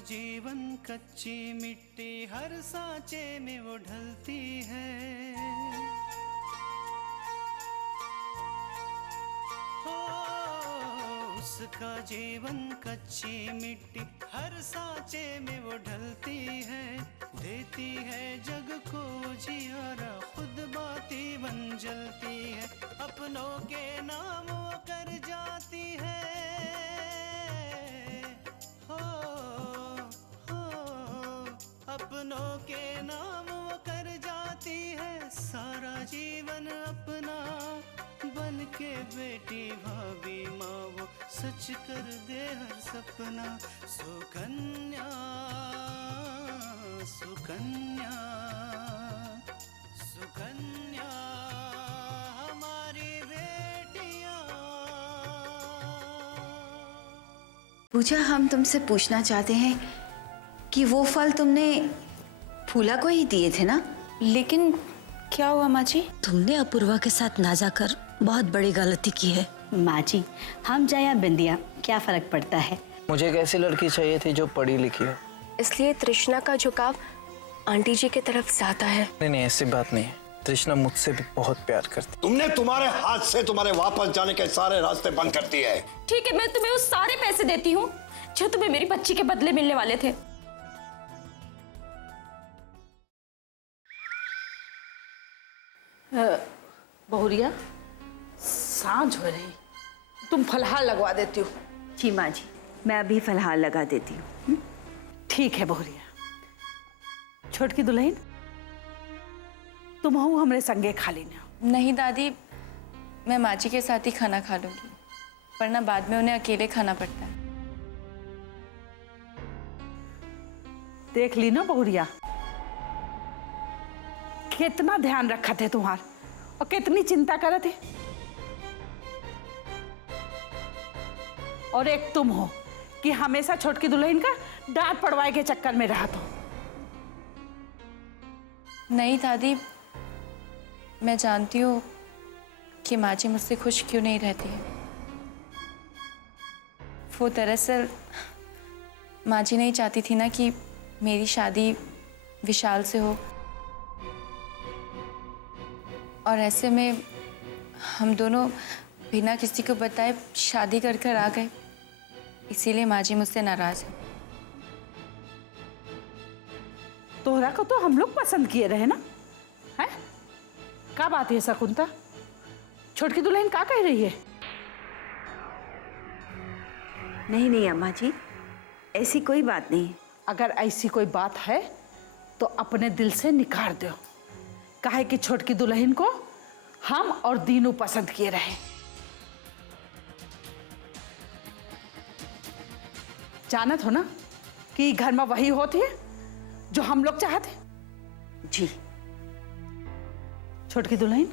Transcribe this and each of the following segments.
जीवन कच्ची मिट्टी हर सांचे में वो ढलती है। हो उसका जीवन कच्ची मिट्टी हर सांचे में वो ढलती है। देती है जग को जियारा खुद बाती बन जलती है। अपनों के नाम वो कर जाती है। अपनों के नाम वो कर जाती है। सारा जीवन अपना बन के बेटी भाभी माँ वो सच कर दे हर सपना। सुकन्या सुकन्या सुकन्या हमारी बेटियाँ। पूजा, हम तुमसे पूछना चाहते हैं कि वो फल तुमने फूला को ही दिए थे ना? लेकिन क्या हुआ माँ जी? तुमने अपूर्वा के साथ ना जाकर बहुत बड़ी गलती की है। माँ जी, हम जाए या बिंदिया, क्या फर्क पड़ता है? मुझे एक ऐसी लड़की चाहिए थी जो पढ़ी लिखी हो। इसलिए तृष्णा का झुकाव आंटी जी की तरफ ज्यादा है। नहीं, ऐसी बात नहीं है। तृष्णा मुझसे भी बहुत प्यार करती। तुमने तुम्हारे हाथ से तुम्हारे वापस जाने के सारे रास्ते बंद कर दिए हैं। ठीक है, मैं तुम्हें वो सारे पैसे देती हूँ जो तुम्हें मेरी बच्ची के बदले मिलने वाले थे। बहुरिया, सांझ हो रही, तुम फलहार लगवा देती हो। जी माँ जी, मैं अभी फलहार लगा देती हूँ। ठीक है बहुरिया। छोटकी दुल्हन, तुम हूँ हमरे संगे खा लेना। नहीं दादी, मैं माँ जी के साथ ही खाना खा लूंगी, वरना बाद में उन्हें अकेले खाना पड़ता है। देख ली ना बहुरिया, कितना ध्यान रखा थे तुम्हार और कितनी चिंता करे थे। और एक तुम हो कि हमेशा छोटकी दुल्हन का डांट पड़वाए के चक्कर में रहा। तो नहीं दादी, मैं जानती हूँ कि माँ जी मुझसे खुश क्यों नहीं रहती है। वो दरअसल माँ जी नहीं चाहती थी ना कि मेरी शादी विशाल से हो, और ऐसे में हम दोनों बिना किसी को बताए शादी कर कर आ गए। इसीलिए माँ जी मुझसे नाराज है। तोहरा को तो हम लोग पसंद किए रहे ना, है? क्या बात है शकुंता? छोटकी दुल्हन क्या कह रही है? नहीं नहीं अम्मा जी, ऐसी कोई बात नहीं है। अगर ऐसी कोई बात है तो अपने दिल से निकाल दो। काहे कि छोटकी दुल्हन को हम और दीनू पसंद किए रहे। जानत हो ना कि घर में वही होती है जो हम लोग चाहते। जी छोटकी दुल्हन,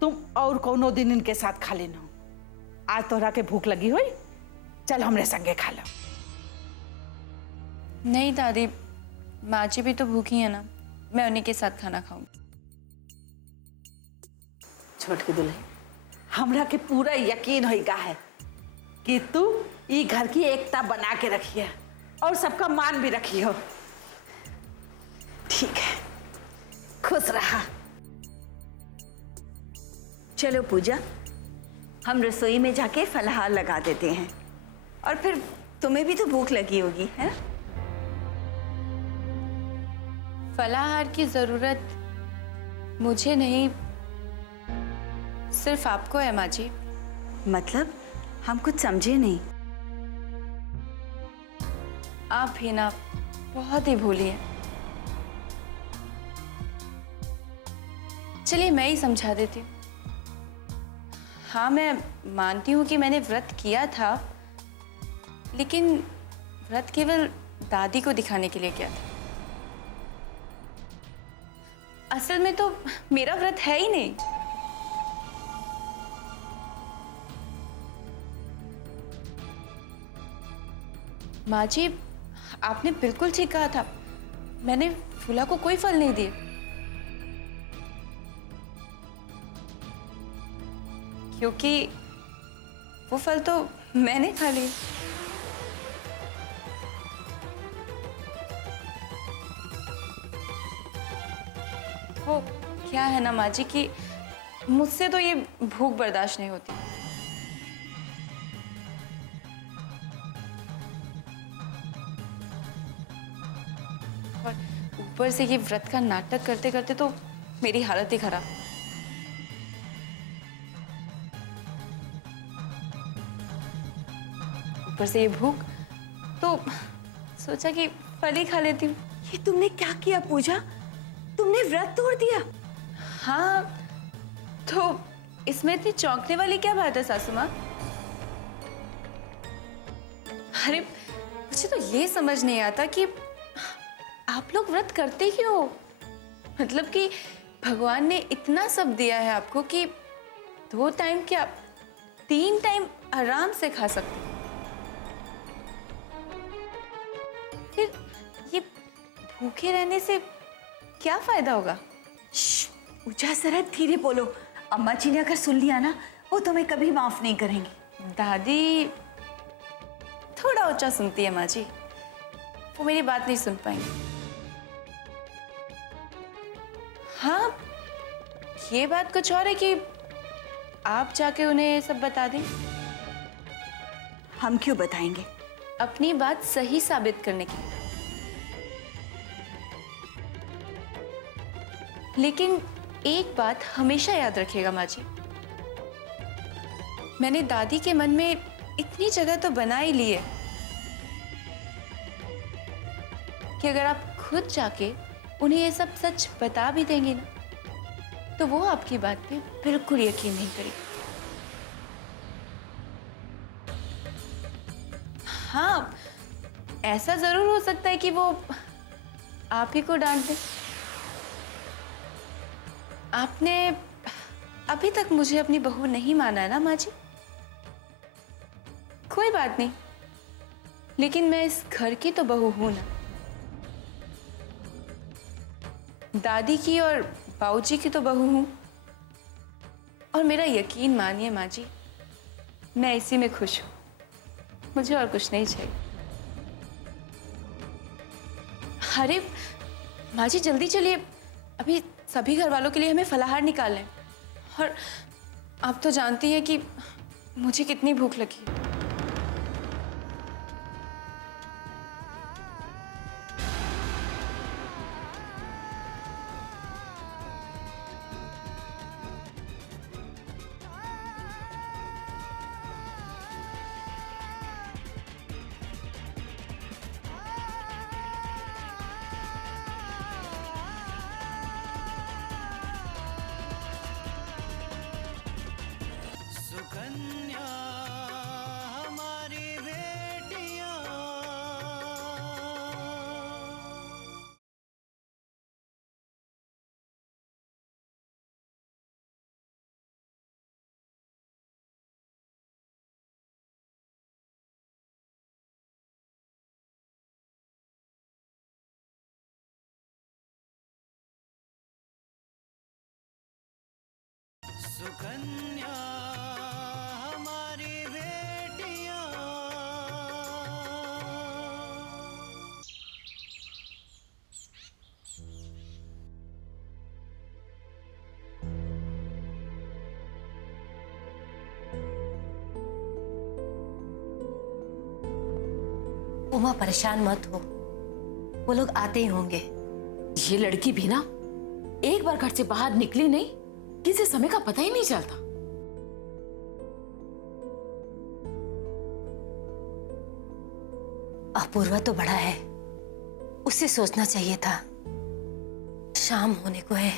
तुम और कोनो दिन इनके साथ खा लेना। आज तोहरा के भूख लगी हुई, चल हमरे संगे खा लो। नहीं दादी, माँ जी भी तो भूखी है ना, मैं उन्हीं के साथ खाना खाऊंगी। छोटकी दुल्हन, हमरा के पूरा यकीन होगा है कि तू ई घर की एकता बना के रखी है और सबका मान भी रखी हो। ठीक है, खुश रहा। चलो पूजा, हम रसोई में जाके फलहार लगा देते हैं, और फिर तुम्हें भी तो भूख लगी होगी, है ना? फलाहार की जरूरत मुझे नहीं, सिर्फ आपको है माँ जी। मतलब हम कुछ समझे नहीं। आप भी ना बहुत ही भूली हैं। चलिए मैं ही समझा देती हूँ। हाँ, मैं मानती हूँ कि मैंने व्रत किया था, लेकिन व्रत केवल दादी को दिखाने के लिए किया था। असल में तो मेरा व्रत है ही नहीं। माँ जी, आपने बिल्कुल ठीक कहा था, मैंने फूला को कोई फल नहीं दिए, क्योंकि वो फल तो मैंने खा लिए। वो क्या है ना माँ जी कि मुझसे तो ये भूख बर्दाश्त नहीं होती। और ऊपर से ये व्रत का नाटक करते करते तो मेरी हालत ही खराब। ऊपर से ये भूख, तो सोचा कि फल ही खा लेती हूँ। ये तुमने क्या किया पूजा? तुमने व्रत तोड़ दिया? हाँ, तो इसमें इतनी चौंकने वाली क्या बात है सासू माँ? अरे मुझे तो ये समझ नहीं आता कि आप लोग व्रत करते क्यों हो? मतलब कि भगवान ने इतना सब दिया है आपको कि 2 टाइम क्या 3 टाइम आराम से खा सकते हो। फिर ये भूखे रहने से क्या फायदा होगा? पूजा जरा धीरे बोलो, अम्मा जी ने अगर सुन लिया ना वो तुम्हें कभी माफ नहीं करेंगी। दादी थोड़ा ऊंचा सुनती है माँ जी, वो मेरी बात नहीं सुन पाएंगी। हाँ, ये बात कुछ और है कि आप जाके उन्हें सब बता दें। हम क्यों बताएंगे? अपनी बात सही साबित करने की। लेकिन एक बात हमेशा याद रखिएगा माँ जी, मैंने दादी के मन में इतनी जगह तो बना ही ली है कि अगर आप खुद जाके उन्हें ये सब सच बता भी देंगे ना, तो वो आपकी बात पे बिल्कुल यकीन नहीं करेगी। हाँ, ऐसा जरूर हो सकता है कि वो आप ही को डांट दे। आपने अभी तक मुझे अपनी बहू नहीं माना है ना माँ जी? कोई बात नहीं, लेकिन मैं इस घर की तो बहू हूं ना। दादी की और बाबूजी की तो बहू हूं। और मेरा यकीन मानिए माँ जी, मैं इसी में खुश हूं, मुझे और कुछ नहीं चाहिए। अरे माँ जी जल्दी चलिए, अभी सभी घर वालों के लिए हमें फलाहार निकालना है। और आप तो जानती हैं कि मुझे कितनी भूख लगी है। सुकन्या हमारी बेटियां। सुकन्या हमारी बेटियां। उमा परेशान मत हो, वो लोग आते ही होंगे। ये लड़की भी ना एक बार घर से बाहर निकली नहीं, किसी समय का पता ही नहीं चलता। अपूर्वा तो बड़ा है, उसे सोचना चाहिए था। शाम होने को है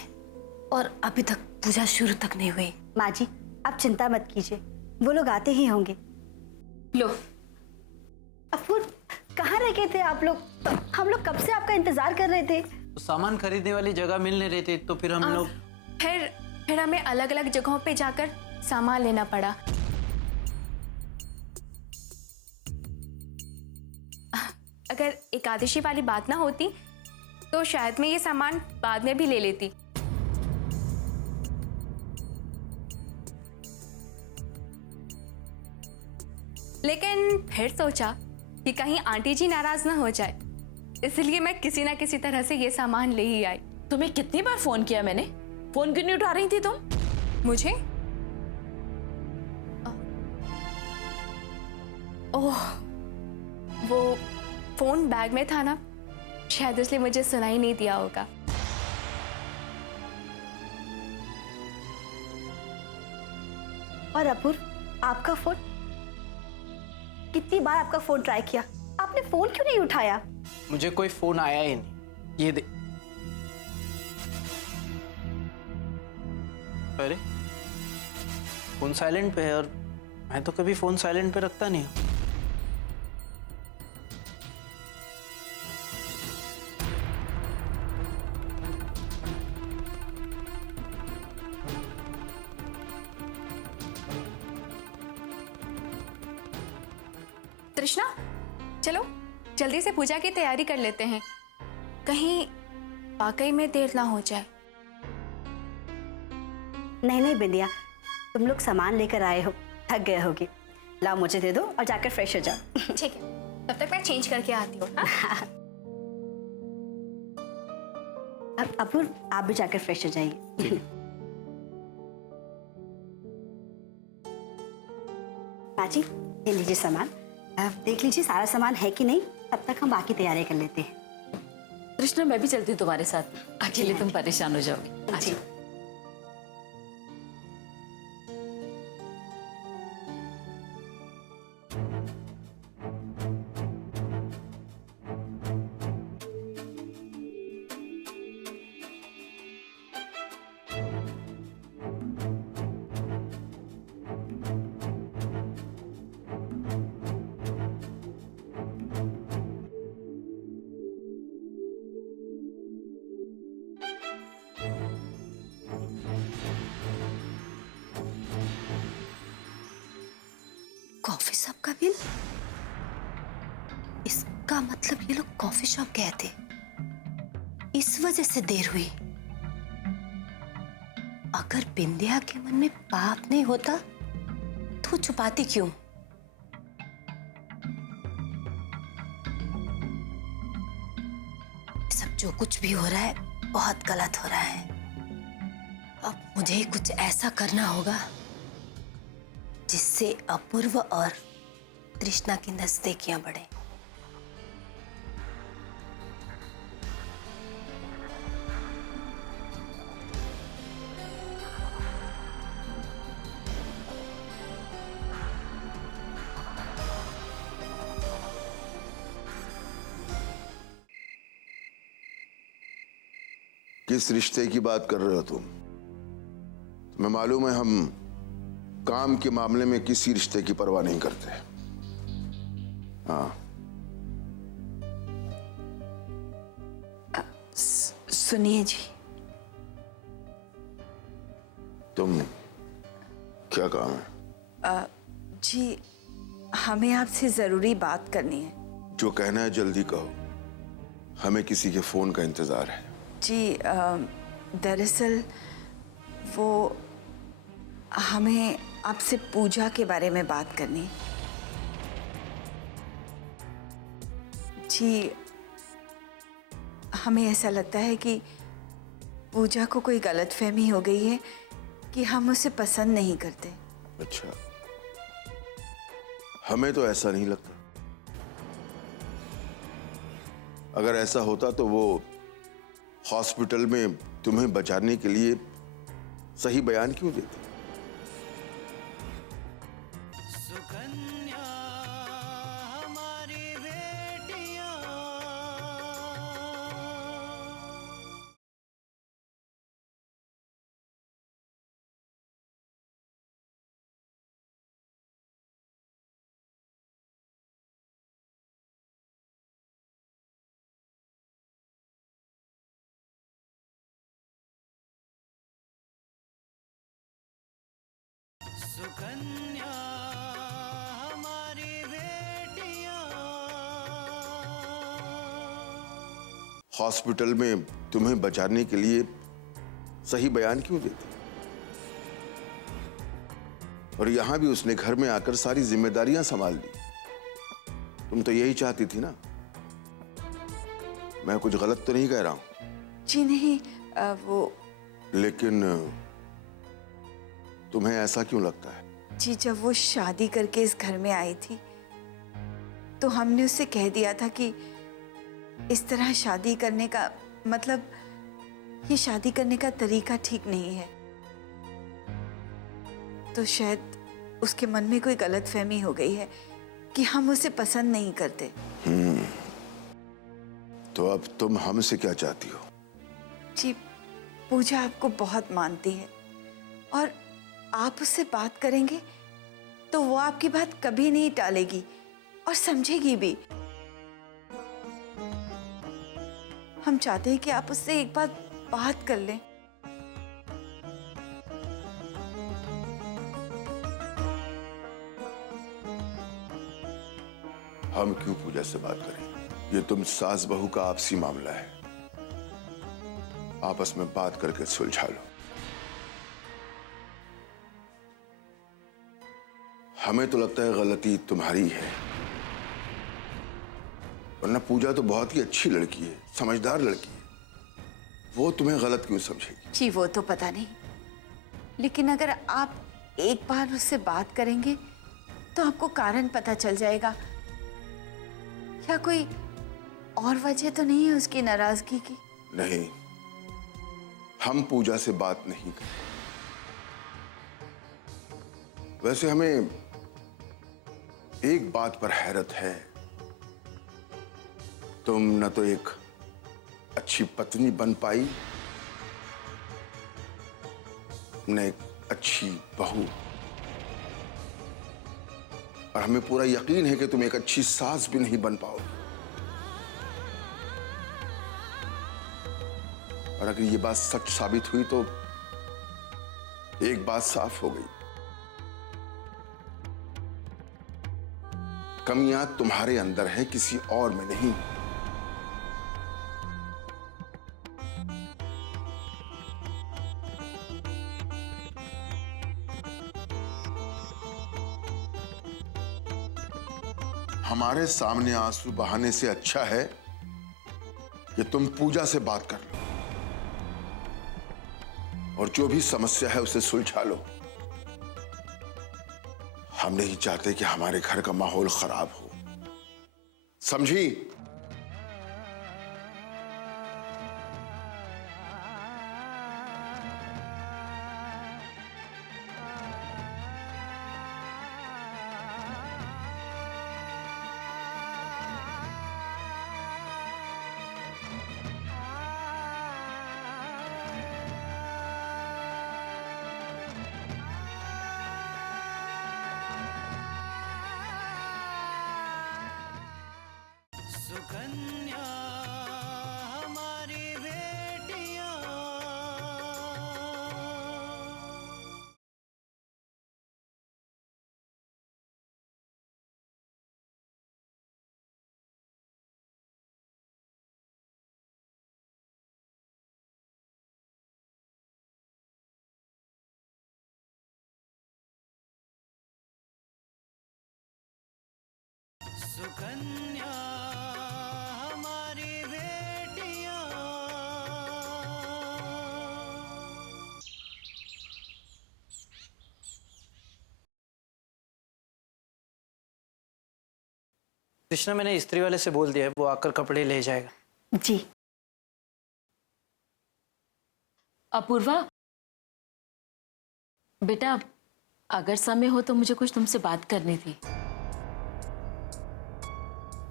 और अभी तक पूजा शुरू तक नहीं हुई। माँ जी आप चिंता मत कीजिए, वो लोग आते ही होंगे। लो, अपूर्व कहाँ रह गए थे आप लोग? हम लोग कब से आपका इंतजार कर रहे थे। सामान खरीदने वाली जगह मिल नहीं रही थी तो फिर हम लोग फिर हमें अलग अलग जगहों पे जाकर सामान लेना पड़ा। अगर एकादशी वाली बात ना होती तो शायद मैं ये सामान बाद में भी ले लेती। लेकिन फिर सोचा कि कहीं आंटी जी नाराज ना हो जाए, इसलिए मैं किसी ना किसी तरह से ये सामान ले ही आई। तुम्हें कितनी बार फोन किया मैंने, फोन क्यों नहीं उठा रही थी तुम? मुझे? ओह, वो फोन बैग में था ना, शायद इसलिए मुझे सुनाई नहीं दिया होगा। और अपूर्व, आपका फोन? कितनी बार आपका फोन ट्राई किया, आपने फोन क्यों नहीं उठाया? मुझे कोई फोन आया ही नहीं। ये दे। अरे फोन साइलेंट पे है, और मैं तो कभी फोन साइलेंट पे रखता नहीं हूँ। तृष्णा, चलो जल्दी से पूजा की तैयारी कर लेते हैं, कहीं वाकई में देर ना हो जाए। नहीं नहीं बिंदिया, तुम लोग सामान लेकर आए हो, थक गए होगे। लाओ मुझे दे दो और जाकर फ्रेश हो जाओ। ठीक है, तब तक मैं चेंज करके आती हूँ। हाँ? अब अपूर्व, आप भी जाकर फ्रेश हो जाइए। बाजी, ये लीजिए सामान, अब देख लीजिए सारा सामान है कि नहीं, तब तक हम बाकी तैयारी कर लेते हैं। कृष्णा, मैं भी चलती हूँ तुम्हारे साथ, अकेले तुम परेशान हो जाओगे। जी। कॉफी शॉप का बिल? इसका मतलब ये लोग कॉफी शॉप गए थे, इस वजह से देर हुई। अगर बिंदिया के मन में पाप नहीं होता तो छुपाती क्यों? सब जो कुछ भी हो रहा है बहुत गलत हो रहा है। अब मुझे ही कुछ ऐसा करना होगा जिससे अपूर्व और तृष्णा की नजदीकियां बढ़े। किस रिश्ते की बात कर रहे हो तुम? तुम्हें मालूम है हम काम के मामले में किसी रिश्ते की परवाह नहीं करते। हाँ, सुनिए जी। तुम क्या काम है? जी, हमें आपसे जरूरी बात करनी है। जो कहना है जल्दी कहो, हमें किसी के फोन का इंतजार है। जी, दरअसल वो हमें आपसे पूजा के बारे में बात करनी। जी, हमें ऐसा लगता है कि पूजा को कोई गलतफहमी हो गई है कि हम उसे पसंद नहीं करते। अच्छा, हमें तो ऐसा नहीं लगता। अगर ऐसा होता तो वो हॉस्पिटल में तुम्हें बचाने के लिए सही बयान क्यों देती? सुकन्या हमारी बेटियां। सुकन्या हमारी बेटियां। हॉस्पिटल में तुम्हें बचाने के लिए सही बयान क्यों देती? और यहां भी उसने घर में आकर सारी जिम्मेदारियां संभाल ली। तुम तो यही चाहती थी ना? मैं कुछ गलत तो नहीं कह रहा हूं? जी नहीं, वो लेकिन तुम्हें ऐसा क्यों लगता है? जी, जब वो शादी करके इस घर में आई थी तो हमने उससे कह दिया था कि इस तरह शादी करने का मतलब, ये शादी करने का तरीका ठीक नहीं है। तो शायद उसके मन में कोई गलतफहमी हो गई है कि हम उसे पसंद नहीं करते। तो अब तुम हमसे क्या चाहती हो? जी, पूजा आपको बहुत मानती है और आप उससे बात करेंगे तो वो आपकी बात कभी नहीं टालेगी और समझेगी भी। हम चाहते हैं कि आप उससे एक बार बात कर लें। हम क्यों पूजा से बात करें? ये तुम सास बहू का आपसी मामला है, आपस में बात करके सुलझा लो। हमें तो लगता है गलती तुम्हारी है, वरना पूजा तो बहुत ही अच्छी लड़की है, समझदार लड़की है, वो तुम्हें गलत क्यों समझेगी? जी, वो तो पता नहीं, लेकिन अगर आप एक बार उससे बात करेंगे तो आपको कारण पता चल जाएगा। या कोई और वजह तो नहीं है उसकी नाराजगी की? नहीं, हम पूजा से बात नहीं करें। वैसे हमें एक बात पर हैरत है, तुम न तो एक अच्छी पत्नी बन पाई, न एक अच्छी बहू, और हमें पूरा यकीन है कि तुम एक अच्छी सास भी नहीं बन पाओगे। और अगर ये बात सच साबित हुई तो एक बात साफ हो गई, कमियां तुम्हारे अंदर है, किसी और में नहीं। हमारे सामने आंसू बहाने से अच्छा है कि तुम पूजा से बात कर लो और जो भी समस्या है उसे सुलझा लो। हम नहीं चाहते कि हमारे घर का माहौल खराब हो, समझी? सुकन्या हमारी बेटियां, सुकन्या हमारी बेटियां। कृष्णा, मैंने इस्त्री वाले से बोल दिया है, वो आकर कपड़े ले जाएगा। जी। अपूर्वा बेटा, अगर समय हो तो मुझे कुछ तुमसे बात करनी थी।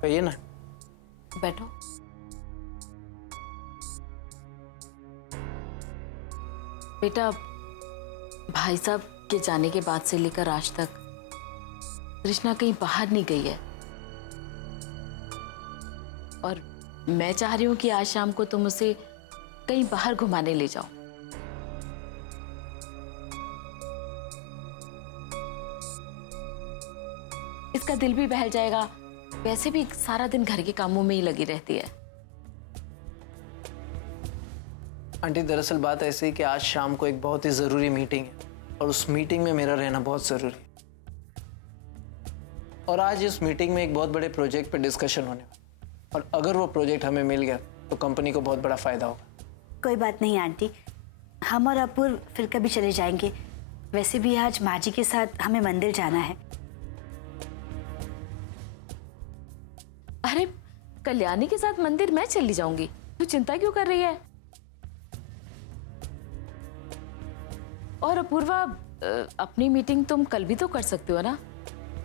कहिए ना। बैठो। बेटा, भाई साहब के जाने के बाद से लेकर आज तक कृष्णा कहीं बाहर नहीं गई है, और मैं चाह रही हूं कि आज शाम को तुम उसे कहीं बाहर घुमाने ले जाओ। इसका दिल भी बहल जाएगा, वैसे भी सारा दिन घर के कामों में ही लगी रहती है। आंटी, दरअसल बात ऐसी है कि आज शाम को एक बहुत ही ज़रूरी मीटिंग है और उस मीटिंग में मेरा रहना बहुत ज़रूरी है। और आज इस मीटिंग में एक बहुत बड़े प्रोजेक्ट पे डिस्कशन होने वाला, और अगर वो प्रोजेक्ट हमें मिल गया तो कंपनी को बहुत बड़ा फ़ायदा होगा। कोई बात नहीं आंटी, हम और अपूर्व फिर कभी चले जाएंगे। वैसे भी आज माँ जी के साथ हमें मंदिर जाना है। अरे कल्याणी के साथ मंदिर मैं चली जाऊंगी, तू चिंता क्यों कर रही है? और अपूर्वा, अपनी मीटिंग तुम कल भी तो कर सकते हो ना।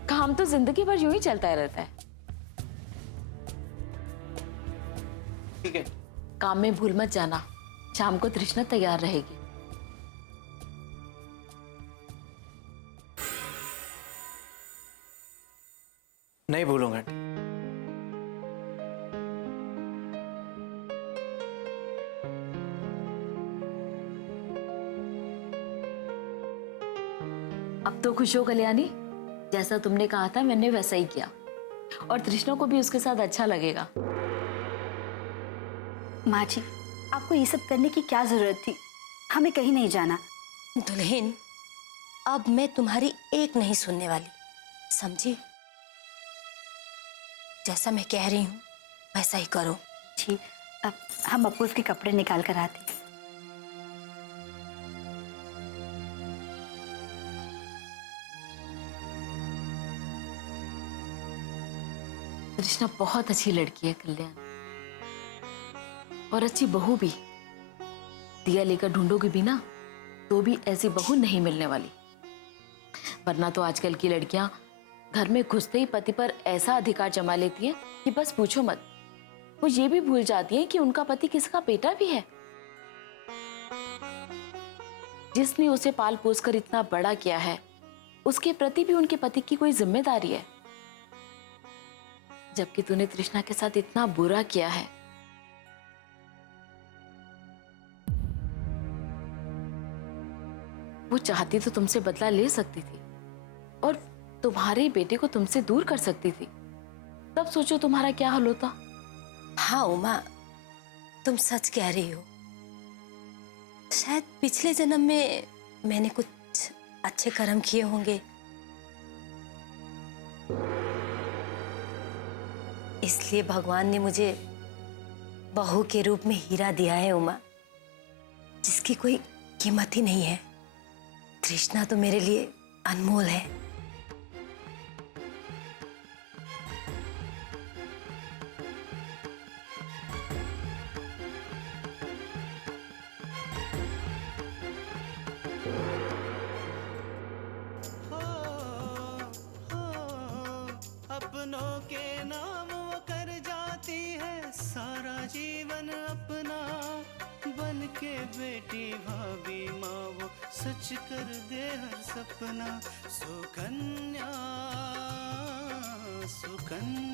काम तो जिंदगी भर यूं ही चलता रहता है। ठीक है। काम में भूल मत जाना, शाम को तृष्णा तैयार रहेगी। नहीं भूलूंगा आंटी। अब तो खुश हो कल्याणी, जैसा तुमने कहा था मैंने वैसा ही किया, और तृष्णा को भी उसके साथ अच्छा लगेगा। माँ जी, आपको ये सब करने की क्या जरूरत थी? हमें कहीं नहीं जाना। दुल्हन, अब मैं तुम्हारी एक नहीं सुनने वाली, समझी? जैसा मैं कह रही हूँ वैसा ही करो। जी, अब हम अपूर्व के कपड़े निकाल कर आते हैं। तृष्णा बहुत अच्छी लड़की है कल्याण, और अच्छी बहू भी। दिया लेकर ढूंढोगे भी ना तो भी ऐसी बहू नहीं मिलने वाली। वरना तो आजकल की लड़कियां घर में घुसते ही पति पर ऐसा अधिकार जमा लेती हैं कि बस पूछो मत। वो ये भी भूल जाती हैं कि उनका पति किसका बेटा भी है, जिसने उसे पाल पोस कर इतना बड़ा किया है। उसके प्रति भी उनके पति की कोई जिम्मेदारी है। जबकि तूने तृष्णा के साथ इतना बुरा किया है। वो चाहती तो तुमसे बदला ले सकती थी और तुम्हारे बेटे को तुमसे दूर कर सकती थी। तब सोचो तुम्हारा क्या हाल होता। हाँ उमा, तुम सच कह रही हो। शायद पिछले जन्म में मैंने कुछ अच्छे कर्म किए होंगे, इसलिए भगवान ने मुझे बहू के रूप में हीरा दिया है उमा, जिसकी कोई कीमत ही नहीं है। तृष्णा तो मेरे लिए अनमोल है। अपनों के नाम वो कर जाती है सारा जीवन अपना। बन के बेटी भाभी माँ वो सच कर दे हर सपना। सुकन्या सुकन्या